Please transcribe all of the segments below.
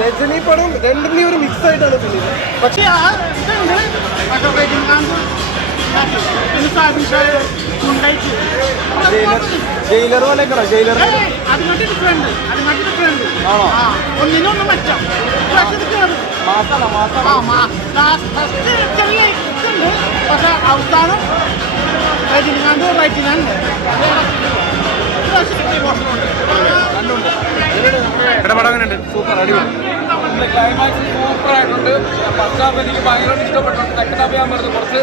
രജനി പടം രണ്ടിന്റെയും ഒരു മിക്സ് ആയിട്ടാണ് ഫിലിം. പക്ഷേ ജയിലർ പോലെയൊക്കെയാണോ? ജയിലർ ഒന്നിനൊന്നും മെച്ചം പക്ഷെ അവസാനം രജനികാന്ത് റൈറ്റിനുണ്ട്. സൂപ്പർ അടിപൊളി. ക്ലൈമാക്സ് സൂപ്പറായിട്ടുണ്ട്. ഫസ്റ്റ് ഹാഫ് എനിക്ക് ഭയങ്കരമായിട്ട് ഇഷ്ടപ്പെട്ടുണ്ട്. സെക്കൻഡ് ഹാഫ് ഞാൻ പറഞ്ഞത് കുറച്ച്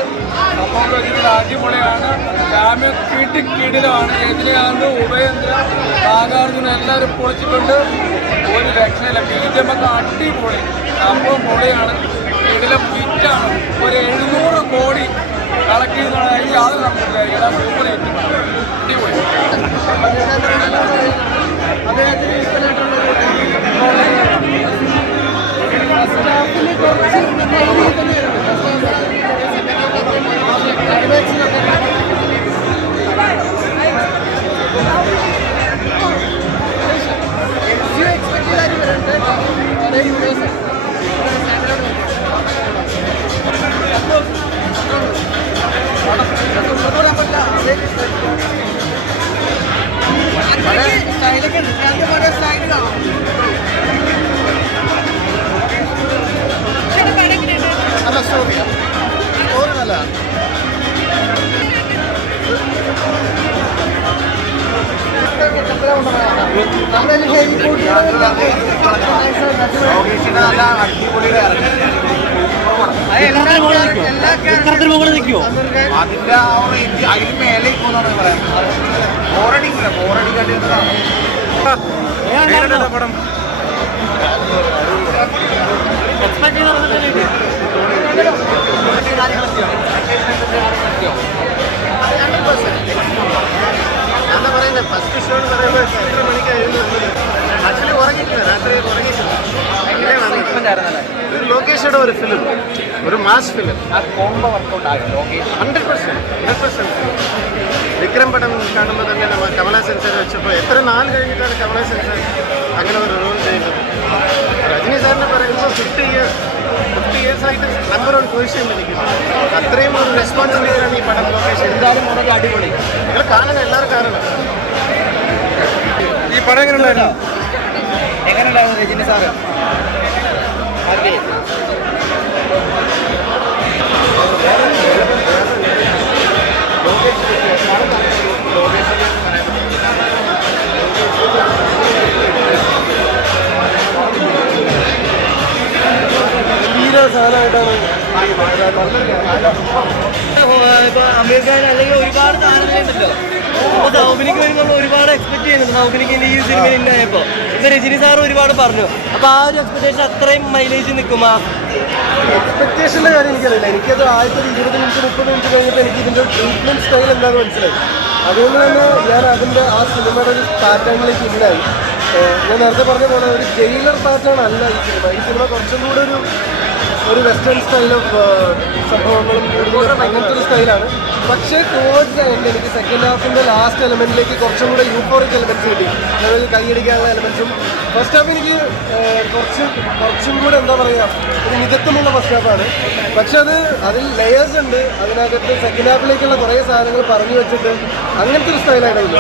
സംഭവം വെച്ചിട്ടുള്ള അടിപൊളിയാണ്. ജാമ്യം കീടിലാണ്. രജനികാന്ത്, ഉപേന്ദ്ര, നാഗാർജുന എല്ലാവരും പൊളിച്ചിട്ടുണ്ട്. ഒരു രക്ഷയില്ല. BGM ഒക്കെ അടിപൊളി. സംഭവം പൊളിയാണ്. ഇതിലെ ഫിറ്റാണ്. ഒരു 700 കോടി കളക്ട് ചെയ്യുന്നതാണ്. അതിന് യാതൊരു സംഭവമില്ല. സൂപ്പർ ഹിറ്റ് അടിപൊളി. സ്റ്റാഫിന് കുറച്ച് സ്റ്റൈലൊക്കെ നല്ല സ്റ്റോറിയാണ്. സ്റ്റോറി നല്ല നിൽക്കുമോ? അതിന്റെ അതിന് മേലെ പോകുന്നതാണ് പറയാൻ. ബോറടിക്കില്ല. ബോറടിക്കാണ്ടിരുന്നതാണ് പടം. എന്താ പറയുന്നത്, ഫസ്റ്റ് ഷോ എന്ന് പറയുമ്പോൾ എത്ര മണിക്കായിരുന്നു ആക്ച്വലി ഉറങ്ങിയിട്ടില്ല. രാത്രി ഉറങ്ങിയിട്ടില്ല. ലോകേഷയുടെ ഒരു ഫിലിം, ഒരു മാസ് ഫിലിം. 100%. വിക്രം പടം കാണുമ്പോൾ തന്നെ നമ്മൾ കമലഹാസൻ സാർ വെച്ചപ്പോൾ എത്ര നാൾ കഴിഞ്ഞിട്ടാണ് കമലഹാസൻ സാർ അങ്ങനെ ഒരു റോൾ ചെയ്യുന്നത്. രജനി സാറിനെ പറയുമ്പോൾ 50 years ആയിട്ട് നമ്പർ 1 പൊസിഷനിലിരിക്കുന്നു. അത്രയും ഒരു റെസ്പോൺസിബിലിറ്റിയാണ് ഈ പടം. ലോകേഷ് എന്തായാലും വളരെ അടിപൊളി. നിങ്ങൾ കാണണം, എല്ലാവരും കാണണം. ഈ പടം എങ്ങനെയുണ്ടായിരുന്നു? രജനി സാറ് ഇപ്പൊ അമീർ ഖാൻ അല്ലെങ്കിൽ ഒരുപാട് താരങ്ങളുണ്ടല്ലോ. അപ്പൊ സൗബിനിക്ക് വരുമ്പോൾ ഒരുപാട് എക്സ്പെക്ട് ചെയ്യുന്നുണ്ട്. സൗബിനിക്ക് ഈ സിനിമയിൽ ഉണ്ടായപ്പോ ഇപ്പൊ രജനി സാർ ഒരുപാട് പറഞ്ഞു. അപ്പൊ ആ ഒരു എക്സ്പെക്ടേഷൻ അത്രയും മൈലേജ് നിൽക്കുമോ? എക്സ്പെക്ടേഷൻ്റെ കാര്യം എനിക്കറിയില്ല. എനിക്കത് ആദ്യത്തെ 20 മിനിറ്റ് 30 മിനിറ്റ് കഴിഞ്ഞപ്പോൾ എനിക്ക് ഇതിൻ്റെ ട്രീറ്റ്മെൻറ്റ് സ്റ്റൈൽ എന്താണെന്ന് മനസ്സിലായി. അതുകൊണ്ട് തന്നെ ഞാൻ അതിൻ്റെ ആ സിനിമയുടെ ഒരു പാറ്റേണിലേക്ക് ഇല്ലായി. ഞാൻ നേരത്തെ പറഞ്ഞ പോലെ ഒരു ജയിലർ പാറ്റേൺ അല്ല ഈ സിനിമ. ഈ സിനിമ കുറച്ചും കൂടെ ഒരു വെസ്റ്റേൺ സ്റ്റൈൽ ഓഫ് സംഭവങ്ങളും കൂടുതലും അങ്ങനത്തെ ഒരു സ്റ്റൈലാണ്. പക്ഷേ ടോwards ദ എൻഡ് എനിക്ക് സെക്കൻഡ് ഹാഫിൻ്റെ ലാസ്റ്റ് എലമെൻറ്റിലേക്ക് കുറച്ചും കൂടെ യൂഫോറിക് എലമെൻറ്റ്സ് കിട്ടി. അതായത് കൈയടിക്കാനുള്ള എലമെൻറ്റ്സും. ഫസ്റ്റ് ഹാഫ് എനിക്ക് കുറച്ചും കൂടെ എന്താ പറയുക, ഒരു മിതത്വമുള്ള ഫസ്റ്റ് ഹാഫാണ്. പക്ഷെ അതിൽ ലെയേഴ്സ് ഉണ്ട്. അതിനകത്ത് സെക്കൻഡ് ഹാഫിലേക്കുള്ള കുറേ സാധനങ്ങൾ പറഞ്ഞു വെച്ചിട്ട് അങ്ങനത്തെ ഒരു സ്റ്റൈലായിട്ടുണ്ട്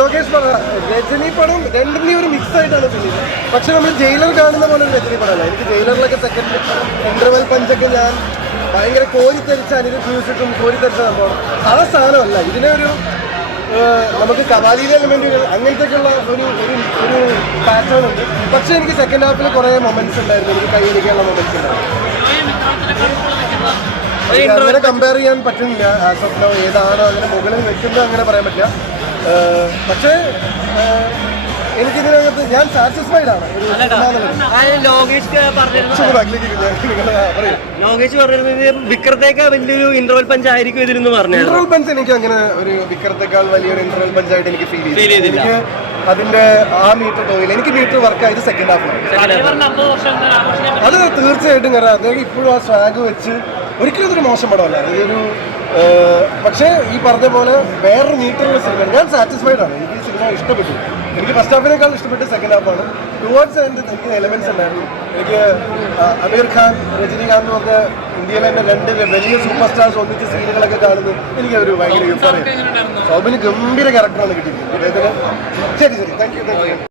ലോകേഷ് പടം. രജനി പടം രണ്ടിന്റെയും ഒരു മിക്സ് ആയിട്ടാണ് ഫിലിം. പക്ഷെ നമ്മൾ ജയിലർ കാണുന്ന പോലെ ഒരു രജനി പടമല്ല. എനിക്ക് ജയിലറിലൊക്കെ സെക്കൻഡ് ഇന്റർവെൽ പഞ്ചൊക്കെ ഞാൻ ഭയങ്കര കോരിത്തരിച്ച അനിരുദ്ധ് മ്യൂസിക്കും കോരിത്തരിച്ച സംഭവം ആ സാധനമല്ല. ഇതിനെ നമുക്ക് കവാലിയിലെ എലിമെന്റുകൾ അങ്ങനത്തെയൊക്കെയുള്ള ഒരു പാറ്റേൺ ഉണ്ട്. പക്ഷെ എനിക്ക് സെക്കൻഡ് ഹാഫിൽ കുറേ മൊമെന്റ്സ് ഉണ്ടായിരുന്നു. എനിക്ക് കൈയടിക്കാനുള്ള മൊമെന്റ്സ് ഉണ്ടായിരുന്നു. അങ്ങനെ കമ്പയർ ചെയ്യാൻ പറ്റുന്നില്ല. ആസ് ഓഫ് നൗ ഏതാണോ അങ്ങനെ മുകളിൽ വെക്കുന്നത് അങ്ങനെ പറയാൻ പറ്റില്ല. പക്ഷേ എനിക്കിതിനകത്ത് ഞാൻ സാറ്റിസ്ഫൈഡ് ആണ്. ലോകേഷ് പറഞ്ഞിരുന്നത് വിക്രത്തേക്കാൾ വലിയൊരു ഇന്റർവൽ പഞ്ച് ആയിരിക്കും ഇതിലെന്ന് പറഞ്ഞു. ഇന്റർവൽ പഞ്ച് എനിക്ക് അങ്ങനെ ഒരു വിക്രത്തേക്കാൾ വലിയൊരു ഇന്റർവൽ പഞ്ചായിട്ട് എനിക്ക് ഫീൽ ചെയ്തില്ല. എനിക്ക് അതിന്റെ ആ മീറ്റർ തോന്നിയില്ല. എനിക്ക് മീറ്റർ വർക്ക് ആയത് സെക്കൻഡ് ഹാഫിലാണ്. അത് തീർച്ചയായിട്ടും കാരണം അദ്ദേഹം ഇപ്പോഴും ആ സ്വാഗ് വെച്ച് ഒരിക്കലും ഇതൊരു മോശം പടമല്ല. ഇതൊരു പക്ഷേ ഈ പറഞ്ഞ പോലെ വേറൊരു മീറ്ററുള്ള സിനിമ. ഞാൻ സാറ്റിസ്ഫൈഡ് ആണ്. എനിക്ക് സിനിമ ഇഷ്ടപ്പെട്ടു. എനിക്ക് ഫസ്റ്റ് ഹാഫിനേക്കാൾ ഇഷ്ടപ്പെട്ട സെക്കൻഡ് ഹാഫാണ്. ടുവേർഡ്സ് എനിക്ക് എലമെന്റ്സ് ഉണ്ടായിരുന്നു. എനിക്ക് അമീർ ഖാൻ, രജനീകാന്ത് എന്ന് പറഞ്ഞ ഇന്ത്യയിലെ തന്നെ 2 വലിയ സൂപ്പർ സ്റ്റാർസ് ഒന്നിച്ച സീനുകളൊക്കെ കാണുന്നത് എനിക്കതൊരു ഭയങ്കര യൂഫോറിയാണ്. സൗബിന് ഗംഭീര ക്യാരക്ടറാണ് കിട്ടിയിരിക്കുന്നത് അദ്ദേഹത്തിന്. ശരി താങ്ക് യു.